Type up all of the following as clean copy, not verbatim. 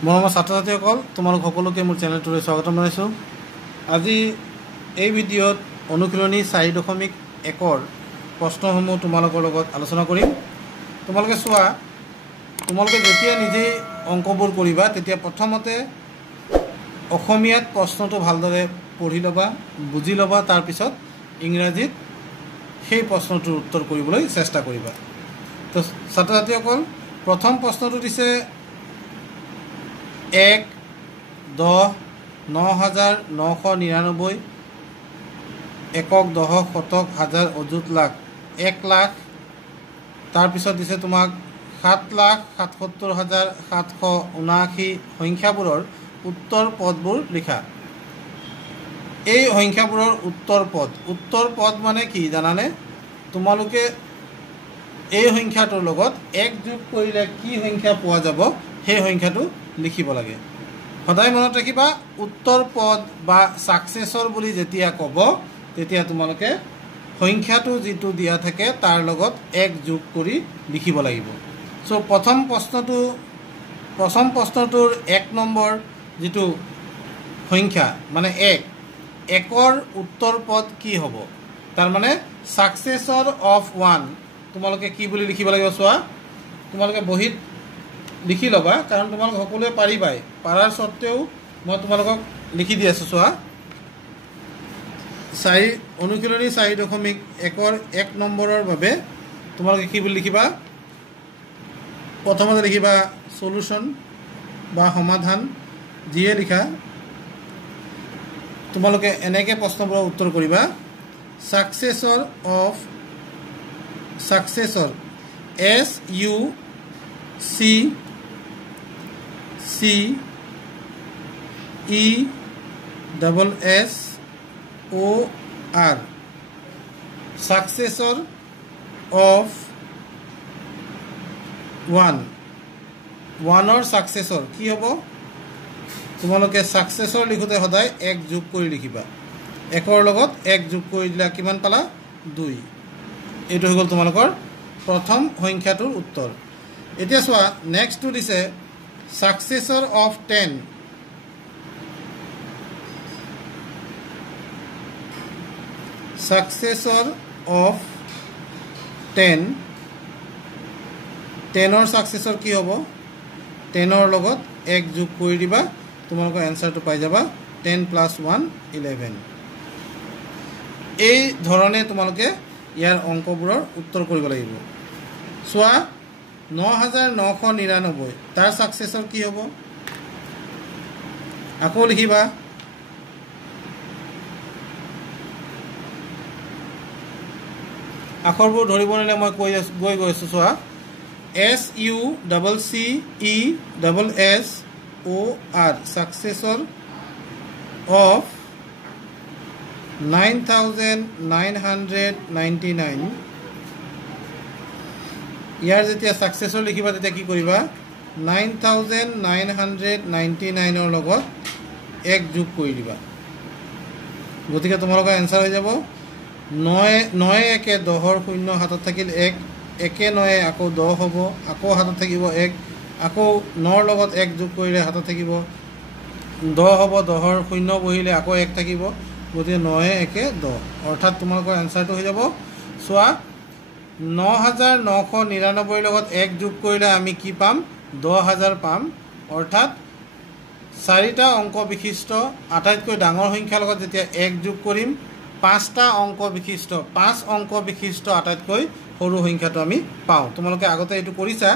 মৰমৰ ছাত্ৰ ছাত্ৰীসকল তোমালোক সকলোকে মোৰ চেনেলটোলৈ স্বাগতম জনাইছোঁ। আজি এই ভিডিঅ'ত অনুশীলনী 4.1ৰ প্ৰশ্নসমূহ তোমালোকৰ লগত আলোচনা কৰিম। তোমালোকে চোৱা, তোমালোকে যেতিয়া নিজেই অংকবোৰ কৰিবা তেতিয়া প্ৰথমতে অসমীয়াত প্ৰশ্নটো ভালদৰে পঢ়ি ল'বা, বুজি ল'বা, তাৰপিছত ইংৰাজীত সেই প্ৰশ্নটোৰ উত্তৰ কৰিবলৈ চেষ্টা কৰিবা। তো ছাত্ৰ ছাত্ৰীসকল, প্ৰথম প্ৰশ্নটো দিছে 1, 10, 9,999 একক, দশক, শতক, হাজাৰ, অযুত, লাখ, 1 লাখ। তাৰপিছত দিছে তোমাক 7,77,779 সংখ্যাবোৰৰ উত্তৰ পদবোৰ লিখা। এই সংখ্যাবোৰৰ উত্তৰ পদ মানে কি জানানে? তোমালোকে এই সংখ্যাটোৰ লগত 1 যোগ কৰিলে কি সংখ্যা পোৱা যাব সেই সংখ্যাটো লিখিব লাগে। সদায় মনত ৰাখিবা, উত্তৰ পদ বা ছাকচেছৰ বুলি যেতিয়া ক'ব তেতিয়া তোমালোকে সংখ্যাটো যিটো দিয়া থাকে তাৰ লগত 1 যোগ কৰি লিখিব লাগিব। চ' প্ৰথম প্ৰশ্নটোৰ 1 নম্বৰ যিটো সংখ্যা মানে 1ৰ উত্তৰ পদ কি হ'ব? তাৰমানে ছাকচেছৰ অফ 1 তোমালোকে কি বুলি লিখিব লাগিব? চোৱা, তোমালোকে বহীত লিখি ল'বা, কাৰণ তোমালোক সকলোৱে পাৰিবাই। পাৰাৰ স্বত্তেও মই তোমালোকক লিখি দি আছোঁ। চোৱা, অনুশীলনী 4.1ৰ 1 নম্বৰৰ বাবে তোমালোকে কি বুলি লিখিবা? প্ৰথমতে লিখিবা সলিউশ্যন বা সমাধান, যিয়ে লিখা তোমালোকে এনেকৈ প্ৰশ্নবোৰৰ উত্তৰ কৰিবা। ছাকচেছৰ SUCCESSOR, ছাকচেছৰ অফ 1ৰ ছাকচেছৰ কি হ'ব? তোমালোকে ছাকচেছৰ লিখোঁতে সদায় 1 যোগ কৰি লিখিবা। 1ৰ লগত 1 যোগ কৰি দিলা, কিমান পালা? 2। এইটো হৈ গ'ল তোমালোকৰ প্ৰথম সংখ্যাটোৰ উত্তৰ। এতিয়া চোৱা, নেক্সটটো দিছে ছাকচেছৰ অফ 10। ছাকচেছৰ অফ 10ৰ ছাকচেছৰ কি হ'ব? 10ৰ লগত 1 যোগ কৰি দিবা, তোমালোকৰ এনচাৰটো পাই যাবা। 10 + 1 11। এই ধৰণে তোমালোকে ইয়াৰ অংকবোৰৰ উত্তৰ কৰিব লাগিব। চোৱা, 9,999 তাৰ ছাকচেছৰ কি হ'ব? আকৌ লিখিবা। আখৰবোৰ ধৰিব নিলে মই গৈ আছোঁ। চোৱা, SUCCESSOR, ছাকচেছৰ অফ 9,999। ইয়াৰ যেতিয়া ছাকচেছৰ লিখিবা তেতিয়া কি কৰিবা? 9,999ৰ লগত 1 যোগ কৰি দিবা। গতিকে তোমালোকৰ এনচাৰ হৈ যাব 9 1 10ৰ 0 হাতত থাকিল 1, 1 9 আকৌ 10 হ'ব, আকৌ হাতত থাকিব 1, আকৌ 9ৰ লগত 1 যোগ কৰিলে হাতত থাকিব 10 হ'ব, 10ৰ 0 বহিলে আকৌ 1 থাকিব, গতিকে 9 1 10, অৰ্থাৎ তোমালোকৰ এনচাৰটো হৈ যাব। চোৱা, 9,999ৰ লগত 1 যোগ কৰিলে আমি কি পাম? 10,000 পাম। অৰ্থাৎ 4টা অংক বিশিষ্ট আটাইতকৈ ডাঙৰ সংখ্যাৰ লগত যেতিয়া 1 যোগ কৰিম, 5 অংক বিশিষ্ট আটাইতকৈ সৰু সংখ্যাটো আমি পাওঁ। তোমালোকে আগতে এইটো কৰিছা,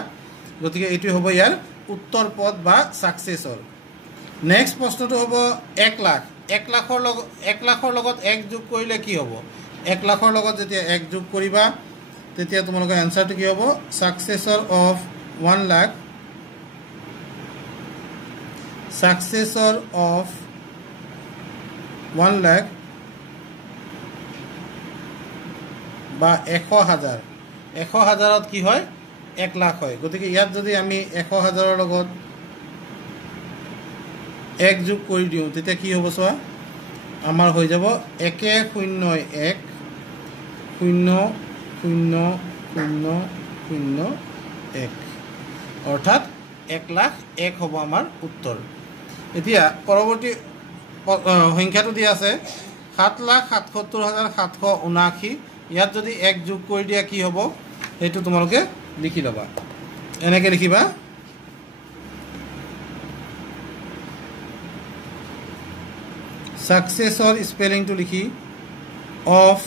গতিকে এইটো হ'ব ইয়াৰ উত্তৰ পদ বা ছাকচেছৰ। নেক্সট প্ৰশ্নটো হ'ব 1 লাখ। 1 লাখৰ লগত 1 যোগ কৰিলে কি হ'ব? 1 লাখৰ লগত যেতিয়া 1 যোগ কৰিবা তেতিয়া তোমালোকৰ এনচাৰটো কি হ'ব? ছাকচেছৰ অফ 1 লাখ, ছাকচেছৰ অফ 1 লাখ বা 100,000। 100,000ত কি হয়? 1 লাখ হয়। গতিকে ইয়াত যদি আমি 100,000ৰ লগত 1 যোগ কৰি দিওঁ তেতিয়া কি হ'ব? চোৱা, আমাৰ হৈ যাব 1 0 1 0 0 0 0 1, অৰ্থাৎ 1,01,000 হ'ব আমাৰ উত্তৰ। এতিয়া পৰৱৰ্তী সংখ্যাটো দিয়া আছে 7,77,779। ইয়াত যদি 1 যোগ কৰি দিয়া কি হ'ব সেইটো তোমালোকে লিখি ল'বা। এনেকৈ লিখিবা সাকসেসৰ স্পেলিংটো লিখি অফ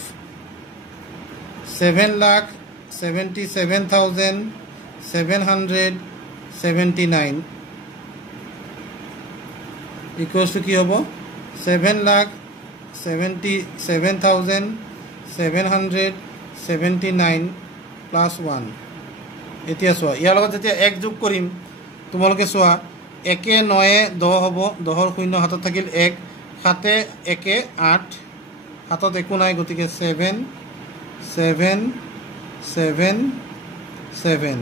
7,77,779 ইকুয়ালস টু কি হ'ব 7,77,779 প্লাস 1। এতিয়া চোৱা ইয়াৰ লগত যেতিয়া 1 যোগ কৰিম তোমালোকে চোৱা 1 9 10 হ'ব। 10ৰ 0 হাতত থাকিল 1, 7 1 8 হাতত একো নাই গতিকে 7 7 7 7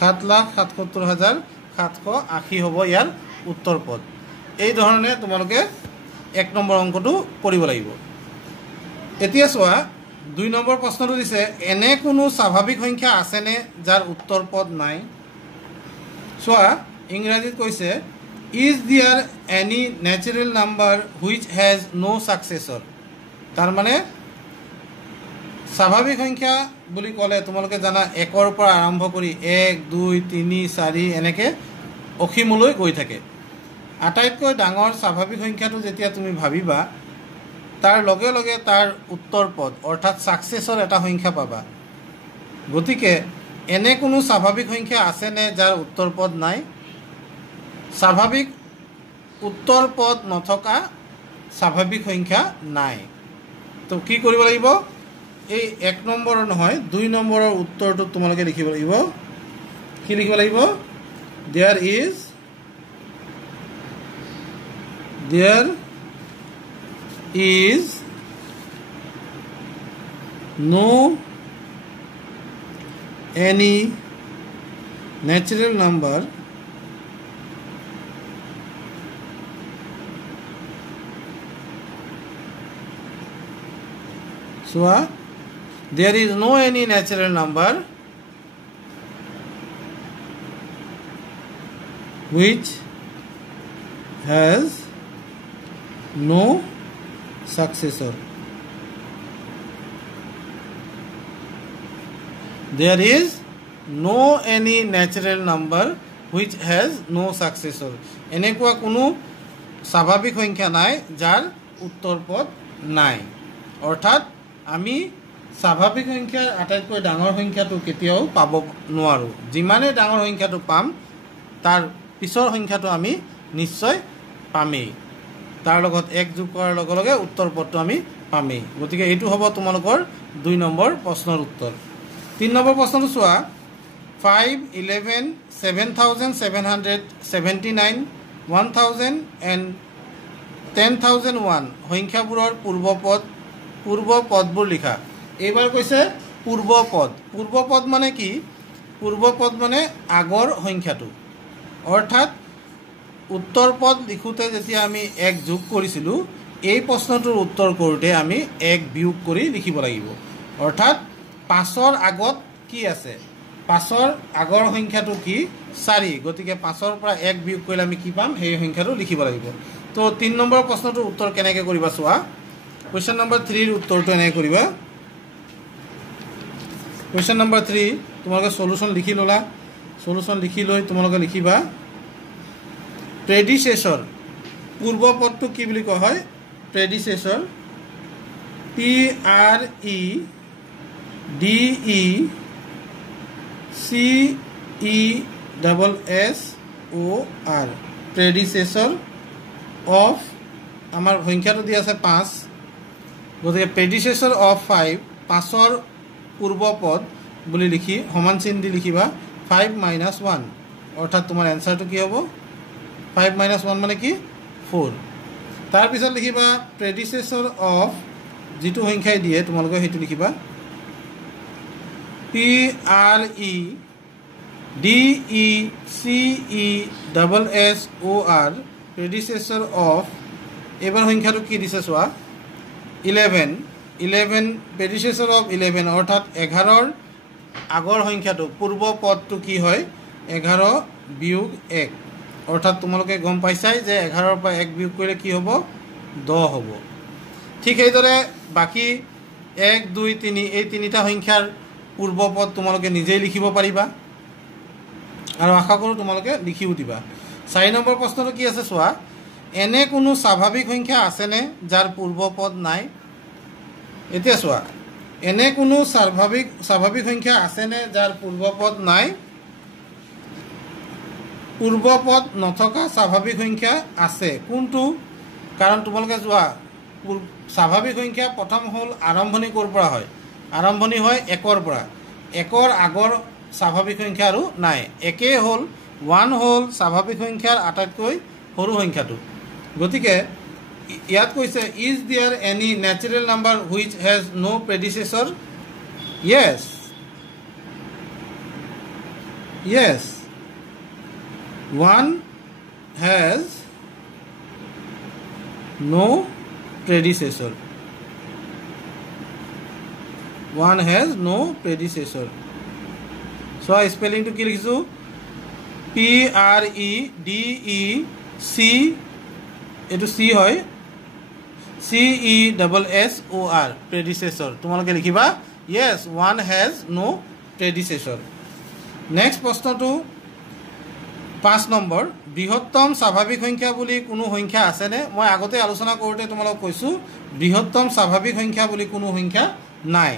7,77,780 হ'ব ইয়াৰ উত্তৰ পদ। এই ধৰণে তোমালোকে 1 নম্বৰ অংকটো কৰিব লাগিব। এতিয়া চোৱা 2 নম্বৰ প্ৰশ্নটো দিছে এনে কোনো স্বাভাৱিক সংখ্যা আছেনে যাৰ উত্তৰ পদ নাই। চোৱা ইংৰাজীত কৈছে is there any natural number which has no successor. তাৰ মানে স্বাভাৱিক সংখ্যা বুলি ক'লে তোমালোকে জানা 1ৰ পৰা আৰম্ভ কৰি 1 2 3 4 এনেকৈ অসীমলৈ গৈ থাকে। আটাইতকৈ ডাঙৰ স্বাভাৱিক সংখ্যাটো যেতিয়া তুমি ভাবিবা তাৰ লগে লগে তাৰ উত্তৰ পদ অৰ্থাৎ সাকসেসৰ এটা সংখ্যা পাবা। গতিকে এনে কোনো স্বাভাৱিক সংখ্যা আছেনে যাৰ উত্তৰ পদ নাই। স্বাভাৱিক উত্তৰ পদ নথকা স্বাভাৱিক সংখ্যা নাই। তো কি কৰিব লাগিব এই 1 নম্বৰৰ নহয় 2 নম্বৰৰ উত্তৰটো তোমালোকে লিখিব লাগিব। কি লিখিব লাগিব there is no any natural number so there is no any natural number which has no successor. There is no any natural number which has no successor. এনেকুৱা কোনো স্বাভাৱিক সংখ্যা নাই যাৰ উত্তৰ পদ নাই। অৰ্থাৎ আমি স্বাভাৱিক সংখ্যাৰ আটাইতকৈ ডাঙৰ সংখ্যাটো কেতিয়াও পাব নোৱাৰোঁ। যিমানে ডাঙৰ সংখ্যাটো পাম তাৰ পিছৰ সংখ্যাটো আমি নিশ্চয় পামেই। তাৰ লগত 1 যোগ কৰাৰ লগে লগে উত্তৰ পদটো আমি পামেই। গতিকে এইটো হ'ব তোমালোকৰ 2 নম্বৰ প্ৰশ্নৰ উত্তৰ। 3 নম্বৰ প্ৰশ্নটো চোৱা 5 11 7,779 1,000 and 10,001 সংখ্যাবোৰৰ পূৰ্ব পদবোৰ লিখা। এইবাৰ কৈছে পূৰ্ব পদ। পূৰ্ব পদ মানে কি পূৰ্ব পদ মানে আগৰ সংখ্যাটো। অৰ্থাৎ উত্তৰ পদ লিখোঁতে যেতিয়া আমি 1 যোগ কৰিছিলোঁ এই প্ৰশ্নটোৰ উত্তৰ কৰোঁতে আমি 1 বিয়োগ কৰি লিখিব লাগিব। অৰ্থাৎ 5ৰ আগত কি আছে 5ৰ আগৰ সংখ্যাটো কি 4। গতিকে 5ৰ পৰা 1 বিয়োগ কৰিলে আমি কি পাম সেই সংখ্যাটো লিখিব লাগিব। তো 3 নম্বৰ প্ৰশ্নটোৰ উত্তৰ কেনেকৈ কৰিবা চোৱা। কুৱেশ্যন নম্বৰ 3ৰ উত্তৰটো এনেকৈ কৰিবা। কুৱেশ্যন নম্বৰ 3 তোমালোকে সলিউশ্যন লিখি ল'লা। সলিউশ্যন লিখি লৈ তোমালোকে লিখিবা প্ৰেডিচেছৰ পূৰ্ব পদটো কি বুলি কোৱা হয় প্ৰেডিচেছৰ PREDECESSOR প্ৰেডিচেছৰ অফ আমাৰ সংখ্যাটো দিয়া আছে 5। গতিকে প্ৰেডিচেছৰ অফ 5 5ৰ পূৰ্ব পদ বুলি লিখি সমান চিন দি লিখিবা 5 - 1 অৰ্থাৎ তোমাৰ এনসাৰটো কি হ'ব 5 - 1 মানে কি 4। তাৰপিছত লিখিবা প্ৰেডিচেছৰ অফ যিটো সংখ্যাই দিয়ে তোমালোকে সেইটো লিখিবা PREDECESSOR প্ৰেডিচেছৰ অফ এবাৰ সংখ্যাটো কি দিছে চোৱা 11 প্ৰেডিচেছৰ অফ 11 অৰ্থাৎ 11ৰ আগৰ সংখ্যাটো পূৰ্ব পদটো কি হয় 11 বিয়োগ 1 অৰ্থাৎ তোমালোকে গম পাইছাই যে 11ৰ পৰা 1 বিয়োগ কৰিলে কি হ'ব 10 হ'ব ঠিক সেইদৰে বাকি 1 2 3 এই তিনিটা সংখ্যাৰ পূৰ্বপদ তোমালোকে নিজেই লিখিব পাৰিবা আৰু আশা কৰোঁ তোমালোকে লিখিও দিবা 4 নম্বৰ প্ৰশ্নটো কি আছে চোৱা এনে কোনো স্বাভাৱিক সংখ্যা আছেনে যাৰ পূৰ্বপদ নাই এতিয়া চোৱা এনে কোনো স্বাভাৱিক সংখ্যা আছেনে যাৰ পূৰ্বপদ নাই পূৰ্বপদ নথকা স্বাভাৱিক সংখ্যা আছে কোনটো কাৰণ তোমালোকে যোৱা স্বাভাৱিক সংখ্যা প্ৰথম হ'ল আৰম্ভণি ক'ৰ পৰা হয় আৰম্ভণি হয় 1ৰ পৰা 1ৰ আগৰ স্বাভাৱিক সংখ্যা আৰু নাই একে হ'ল 1 হ'ল স্বাভাৱিক সংখ্যাৰ আটাইতকৈ সৰু সংখ্যাটো গতিকে ইয়াত কৈছে is there any natural number which has no predecessor yes 1 has no predecessor 1 has no predecessor so spelling to ki likhisu PREDEC etu C hoy CESSOR predecessor tumaloke likhiba yes 1 has no predecessor next proshno to 5 number বৃহত্তম স্বাভাৱিক সংখ্যা বুলি কোনো সংখ্যা আছেনে মই আগতে আলোচনা কৰোঁতে তোমালোক কৈছোঁ বৃহত্তম স্বাভাৱিক সংখ্যা বুলি কোনো সংখ্যা নাই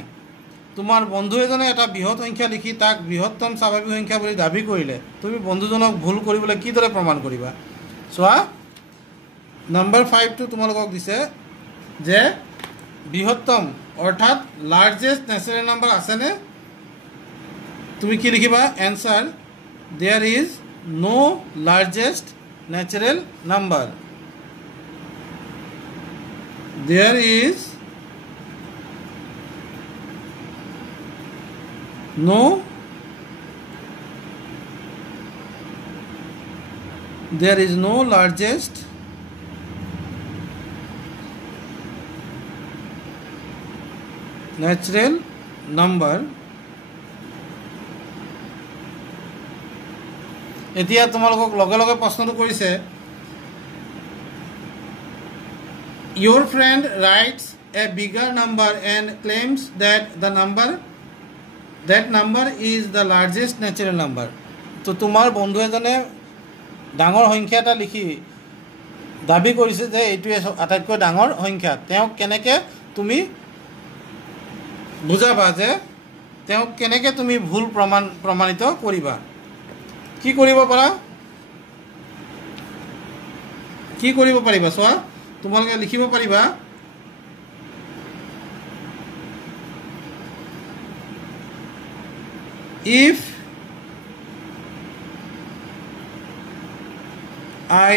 তোমাৰ বন্ধু এজনে এটা বৃহৎ সংখ্যা লিখি তাক বৃহত্তম স্বাভাৱিক সংখ্যা বুলি দাবী কৰিলে তুমি বন্ধুজনক ভুল কৰিবলৈ কিদৰে প্ৰমাণ কৰিবা চোৱা নম্বৰ 5 টো তোমালোকক দিছে যে বৃহত্তম অৰ্থাৎ লাৰ্জেষ্ট নেচাৰেল নাম্বাৰ আছেনে তুমি কি লিখিবা answer there is no largest natural number there is no largest natural number এতিয়া তোমালোকক লগে লগে প্ৰশ্নটো কৰিছে your friend writes a bigger number and claims that that number is the largest natural number তো তোমাৰ বন্ধু এজনে ডাঙৰ সংখ্যা এটা লিখি দাবী কৰিছে যে এইটো আটাইতকৈ ডাঙৰ সংখ্যা তেওঁ কেনেকৈ তুমি বুজাবা যে তেওঁ কেনেকৈ তুমি ভুল প্ৰমাণিত কৰিবা কি কৰিব পাৰিবা চোৱা তোমালোকে লিখিব পাৰিবা if I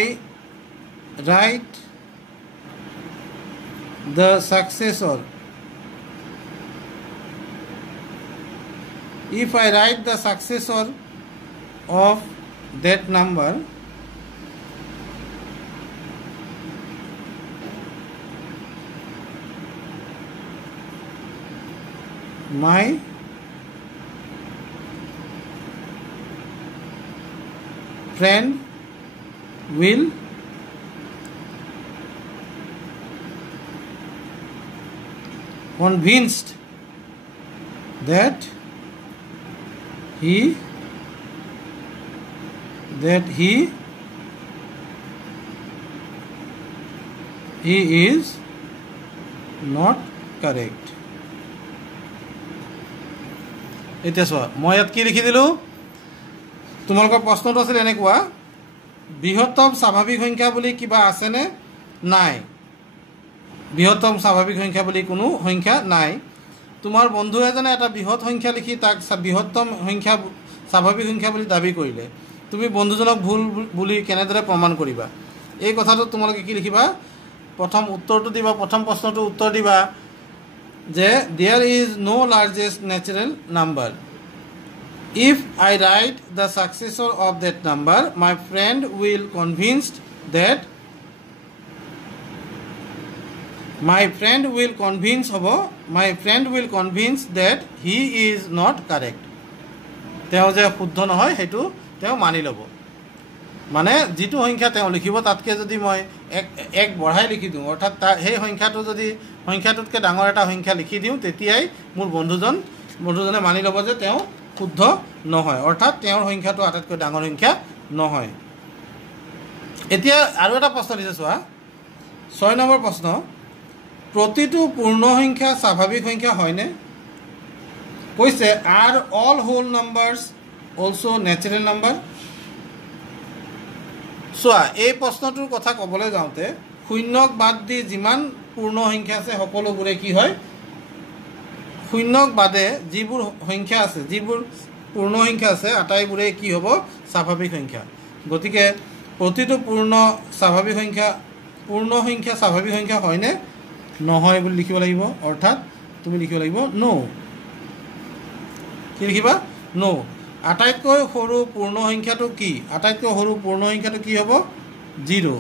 write the successor of that number my friend will convinced that he is not correct এতিয়া চোৱা মই ইয়াত কি লিখি দিলোঁ তোমালোকৰ প্ৰশ্নটো আছিল এনেকুৱা বৃহত্তম স্বাভাৱিক সংখ্যা বুলি কিবা আছেনে নাই বৃহত্তম স্বাভাৱিক সংখ্যা বুলি কোনো সংখ্যা নাই তোমাৰ বন্ধু এজনে এটা বৃহৎ সংখ্যা লিখি তাক বৃহত্তম সংখ্যা স্বাভাৱিক সংখ্যা বুলি দাবী কৰিলে তুমি বন্ধুজনক ভুল বুলি কেনেদৰে প্ৰমাণ কৰিবা এই কথাটো তোমালোকে কি লিখিবা প্ৰথম উত্তৰটো দিবা প্ৰথম প্ৰশ্নটো উত্তৰ দিবা যে there is no largest natural number if I write the successor of that number my friend will convinced that my friend will convince that he is not correct তেওঁ যে শুদ্ধ নহয় হেতু তেওঁ মানি ল'ব মানে যিটো সংখ্যা তেওঁ লিখিব তাতকৈ যদি মই এক বঢ়াই লিখি দিওঁ, অৰ্থাৎ সেই সংখ্যাটো যদি সংখ্যাটোতকৈ ডাঙৰ এটা সংখ্যা লিখি দিওঁ, তেতিয়াই মোৰ বন্ধুজনে মানি ল'ব যে তেওঁ শুদ্ধ নহয়, অৰ্থাৎ তেওঁৰ সংখ্যাটো আটাইতকৈ ডাঙৰ সংখ্যা নহয়। এতিয়া আৰু এটা প্ৰশ্ন দিছে চোৱা, 6 নম্বৰ প্ৰশ্ন, প্ৰতিটো পূৰ্ণ সংখ্যা স্বাভাৱিক সংখ্যা হয়নে? কৈছে are all whole numbers also' natural number? চোৱা, এই প্ৰশ্নটোৰ কথা ক'বলৈ যাওঁতে শূন্যক বাদ দি যিমান পূৰ্ণ সংখ্যা আছে সকলোবোৰে কি হয়? শূন্যক বাদে যিবোৰ সংখ্যা আছে, যিবোৰ পূৰ্ণ সংখ্যা আছে, আটাইবোৰে কি হ'ব? স্বাভাৱিক সংখ্যা। গতিকে প্ৰতিটো পূৰ্ণ সংখ্যা স্বাভাৱিক সংখ্যা হয়নে? নহয় বুলি লিখিব লাগিব, অৰ্থাৎ তুমি লিখিব লাগিব ন'। কি লিখিবা? ন'। আটাইতকৈ সৰু পূৰ্ণ সংখ্যাটো কি? আটাইতকৈ সৰু পূৰ্ণ সংখ্যাটো কি হ'ব? 0।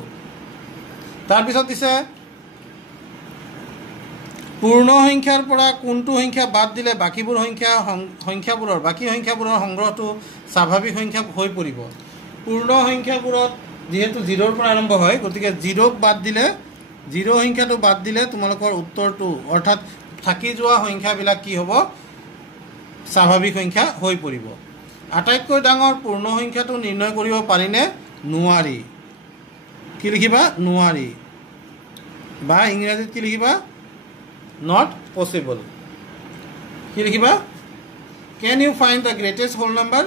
তাৰপিছত দিছে পূৰ্ণ সংখ্যাৰ পৰা কোনটো সংখ্যা বাদ দিলে বাকী সংখ্যাবোৰৰ সংগ্ৰহটো স্বাভাৱিক সংখ্যা হৈ পৰিব? পূৰ্ণ সংখ্যাবোৰত যিহেতু 0ৰ পৰা আৰম্ভ হয়, গতিকে 0 সংখ্যাটো বাদ দিলে তোমালোকৰ উত্তৰটো, অৰ্থাৎ থাকি যোৱা সংখ্যাবিলাক কি হ'ব? স্বাভাৱিক সংখ্যা হৈ পৰিব। আটাইতকৈ ডাঙৰ পূৰ্ণ সংখ্যাটো নিৰ্ণয় কৰিব পাৰিনে? নোৱাৰি। কি লিখিবা? নোৱাৰি। বা ইংৰাজীত কি লিখিবা? Not possible. কি লিখিবা? Can you find the greatest whole number?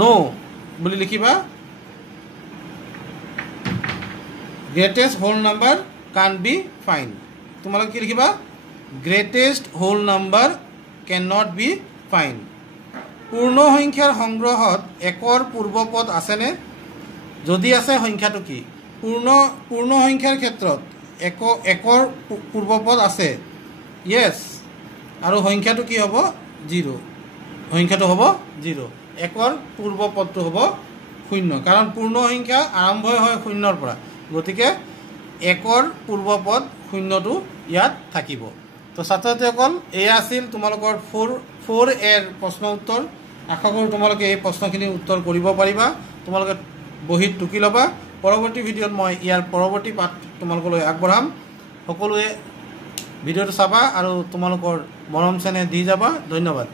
No' বুলি লিখিবা। Greatest whole number can be find. তোমালোকে কি লিখিবা? Greatest whole number can not be find. পূৰ্ণ সংখ্যাৰ সংগ্ৰহত একৰ পূৰ্বপদ আছেনে? যদি আছে, সংখ্যাটো কি? পূৰ্ণ সংখ্যাৰ ক্ষেত্ৰত একৰ পূৰ্বপদ আছে, য়েছ। আৰু সংখ্যাটো কি হ'ব? 0। সংখ্যাটো হ'ব 0। একৰ পূৰ্বপদটো হ'ব 0, কাৰণ পূৰ্ণ সংখ্যা আৰম্ভ হয় 0ৰ পৰা, গতিকে একৰ পূৰ্বপদ 0টো ইয়াত থাকিব। তো ছাত্ৰ ছাত্ৰীসকল, এয়া আছিল তোমালোকৰ 4A প্ৰশ্ন উত্তৰ। আশা কৰোঁ তোমালোকে এই প্ৰশ্নখিনিৰ উত্তৰ কৰিব পাৰিবা। তোমালোকে বহীত টুকি ল'বা। পৰৱৰ্তী ভিডিঅ'ত মই ইয়াৰ পৰৱৰ্তী পাঠ তোমালোকলৈ আগবঢ়াম। সকলোৱে ভিডিঅ'টো চাবা আৰু তোমালোকৰ মৰম চেনেহ দি যাবা। ধন্যবাদ।